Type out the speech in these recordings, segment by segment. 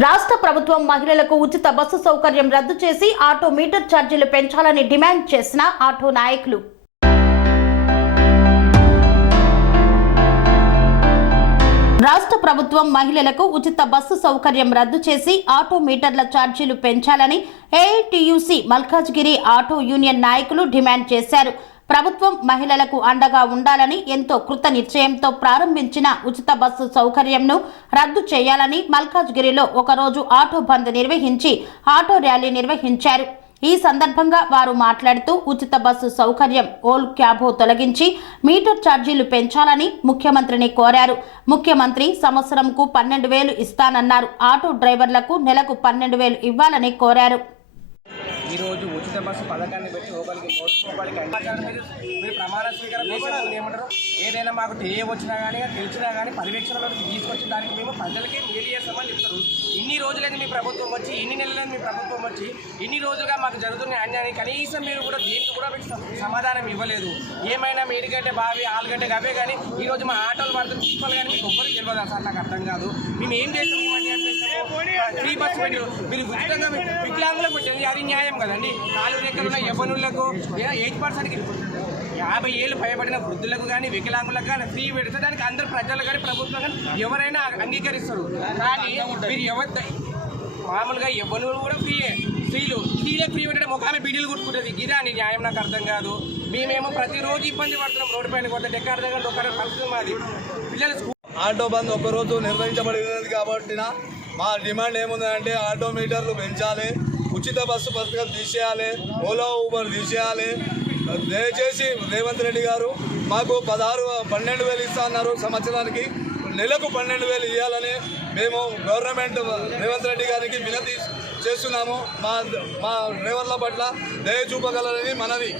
రాష్ట్ర ప్రభుత్వం మహిళలకు ఉచిత బస్సు సౌకర్యం రద్దు చేసి ఆటో మీటర్ ఛార్జీలు పెంచాలని డిమాండ్ చేసిన ఆటో నాయకులు. రాష్ట్ర ప్రభుత్వం మహిళలకు ఉచిత బస్సు సౌకర్యం రద్దు చేసి ఆటో మీటర్ల ఛార్జీలు పెంచాలని ఏఐటీయూసీ మల్కాజ్గిరి ఆటో యూనియన్ నాయకులు డిమాండ్ చేశారు. ప్రభుత్వం మహిళలకు అండగా ఉండాలని ఎంతో కృత నిశ్చయంతో ప్రారంభించిన ఉచిత బస్సు సౌకర్యంను రద్దు చేయాలని మల్కాజ్గిరిలో ఒకరోజు ఆటో బంద్ నిర్వహించి ఆటో ర్యాలీ నిర్వహించారు. ఈ సందర్భంగా వారు మాట్లాడుతూ ఉచిత బస్సు సౌకర్యం ఓల్ క్యాబో తొలగించి మీటర్ ఛార్జీలు పెంచాలని ముఖ్యమంత్రిని కోరారు. ముఖ్యమంత్రి సంవత్సరంకు 12,000 ఇస్తానన్నారు. ఆటో డ్రైవర్లకు నెలకు 12,000 ఇవ్వాలని కోరారు. ఈరోజు ఉచిత బస్సు పథకాన్ని పెట్టి మీరు ప్రమాణ స్వీకారం చేసేది ఏమంటారు? ఏదైనా మాకు ఏ వచ్చినా కానీ తెలిసినా కానీ పర్యవేక్షణలోకి తీసుకొచ్చిన దానికి మేము ప్రజలకి మేలు చేస్తామని చెప్తారు. ఇన్ని రోజులైంది మీ ప్రభుత్వం వచ్చి, ఇన్ని నెలలైంది మీ ప్రభుత్వం వచ్చి, ఇన్ని రోజులుగా మాకు జరుగుతున్న అన్యాయం కనీసం మీరు కూడా దీనికి కూడా సమాధానం ఇవ్వలేదు. ఏమైనా మీ ఇడిగంటే బావి ఆలుగంటే అవే కానీ ఈరోజు మా ఆటోలు పడుతుంది తీసుకోవాలి కానీ మీకు ఒక్కరికి తెలియదు సార్. నాకు అర్థం కాదు. మేము ఏం చేస్తాం? అన్యాయం చేస్తాము. ఫ్రీ బస్సు పెట్టారు, మీరు ఉచితంగా వికలాంగులకు పెట్టింది, అది న్యాయం కదండి. 4 రెక్కలున్న యవ్వనులకు 8%కి 50 ఏళ్ళు పైబడిన వృద్ధులకు కానీ వికలాంగులకు కానీ ఫ్రీ పెడితే దానికి అందరు ప్రజలు కానీ ప్రభుత్వం కానీ ఎవరైనా అంగీకరిస్తారు. కానీ మీరు మామూలుగా యవ్వనులు కూడా స్త్రీలే ఫ్రీ పెట్టడం ఒక ఆమె బీడీలు కుట్టుకుంటుంది. ఇదా అని న్యాయం నాకు అర్థం కాదు. మేమేమో ప్రతిరోజు ఇబ్బంది పడుతున్నాం. రోడ్డు పైన కొత్త డెక్కర్ దగ్గర ఒక పరిస్థితి మాది. పిల్లలు ఆటో బంద్ ఒకరోజు నిర్వహించబడినది కాబట్టి మా డిమాండ్ ఏముందంటే ఆటో మీటర్లు పెంచాలి, ఉచిత బస్సు పథకం తీసేయాలి, ఓలా ఊబర్ తీసేయాలి. దయచేసి రేవంత్ రెడ్డి గారు మాకు 12,000 ఇస్తా అన్నారు. సంవత్సరానికి నెలకు 12,000 ఇవ్వాలని మేము గవర్నమెంట్ రేవంత్ రెడ్డి గారికి వినతి చేస్తున్నాము. మా డ్రైవర్ల పట్ల దయ చూపగలరని మనవి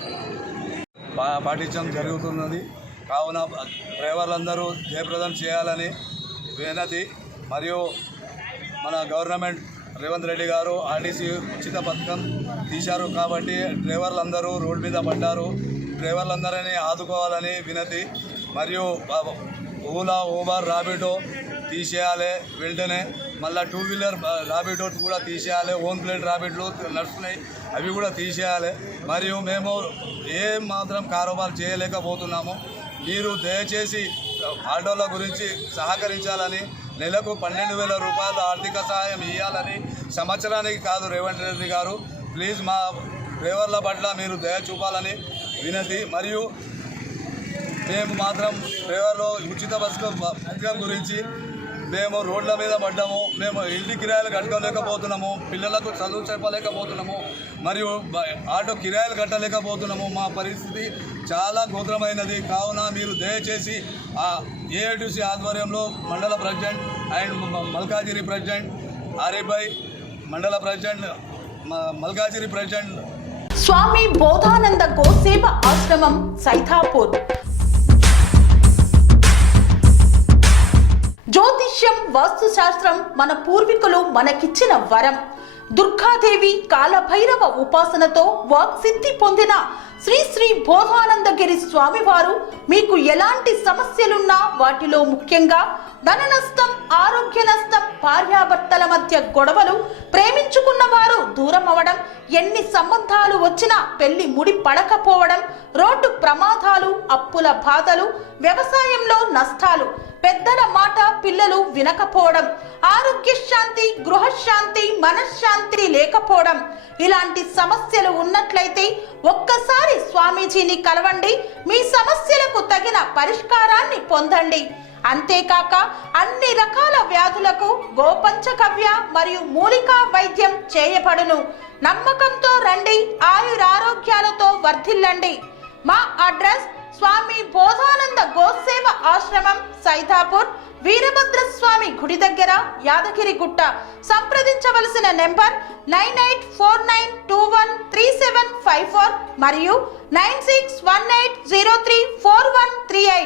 పాటించడం జరుగుతున్నది. కావున డ్రైవర్లందరూ జయప్రదం చేయాలని వినతి. మరియు మన గవర్నమెంట్ రేవంత్ రెడ్డి గారు ఆర్టీసీ ఉచిత పథకం తీశారు కాబట్టి డ్రైవర్లందరూ రోడ్డు మీద పడ్డారు. డ్రైవర్లందరినీ ఆదుకోవాలని వినతి. మరియు ఓలా ఊబర్ రాపిడో తీసేయాలి వెంటనే. మళ్ళీ 2 వీలర్ రాపిడో కూడా తీసేయాలి. ఓన్ ప్లేట్ రాపిడోలు నడుస్తున్నాయి, అవి కూడా తీసేయాలి. మరియు మేము మాత్రం కారోబార్ చేయలేకపోతున్నాము. మీరు దయచేసి ఆటోల గురించి సహకరించాలని, నెలకు 12,000 రూపాయలు ఆర్థిక సహాయం ఇవ్వాలని, సంవత్సరానికి కాదు రేవంత్ రెడ్డి గారు. ప్లీజ్ మా డ్రైవర్ల పట్ల మీరు దయ చూపాలని వినతి. మరియు మేము మాత్రం డ్రైవర్లు ఉచిత బస్సు పథకం గురించి మేము రోడ్ల మీద పడ్డాము. మేము ఇంటి కిరాయిలు కట్టుకోలేకపోతున్నాము, పిల్లలకు చదువు చెప్పలేకపోతున్నాము, మరియు ఆటో కిరాయిలు కట్టలేకపోతున్నాము. మా పరిస్థితి చాలా ఘోరమైనది. కావున మీరు దయచేసి ఏఐటీసీ ఆధ్వర్యంలో మండల president and Malkajgiri president Arif, మండల ప్రెసిడెంట్ మల్కాజిరి ప్రెసిడెంట్ స్వామి బోధానంద గోసేవ ఆశ్రమం సైథాపూర్. జ్యోతిష్యం, వాస్తుశాస్త్రం మన పూర్వీకులు మనకిచ్చిన వరం. దుర్గాదేవి, కాలభైరవ ఉపాసనతో వాక్సిద్ధి పొందిన శ్రీ శ్రీ బోధానందగిరి స్వామివారు మీకు ఎలాంటి సమస్యలున్నా, వాటిలో ముఖ్యంగా ధన నష్టం, ఆరోగ్య నష్టం, భార్యాభర్తల మధ్య గొడవలు, ప్రేమించుకున్న వారు దూరం అవడం, ఎన్ని సంబంధాలు వచ్చినా పెళ్లి ముడి పడకపోవడం, రోడ్డు ప్రమాదాలు, అప్పుల బాధలు, వ్యవసాయంలో నష్టాలు, పెద్దల మాట పిల్లలు వినకపోవడం, ఆరోగ్య శాంతి, గృహశాంతి, మనశ్శాంతి లేకపోవడం, ఇలాంటి సమస్యలు ఉన్నట్లయితే ఒక్కసారి స్వామీజీని కలవండి. మీ సమస్యలకు తగిన పరిష్కారాన్ని పొందండి. అంతేకాక అన్ని రకాల వ్యాధులకు గోపంచకవ్య మరియు మూలికా వైద్యం చేయబడును. నమ్మకంతో రండి, ఆయురారోగ్యాలతో వర్ధిల్లండి. మా అడ్రస్ స్వామి బోధానంద గోసేవ ఆశ్రమం సైథాపూర్, వీరభద్రస్వామి గుడి దగ్గర, యాదగిరిగుట్ట. సంప్రదించవలసిన నెంబర్ 9849213754 మరియు 9618034138.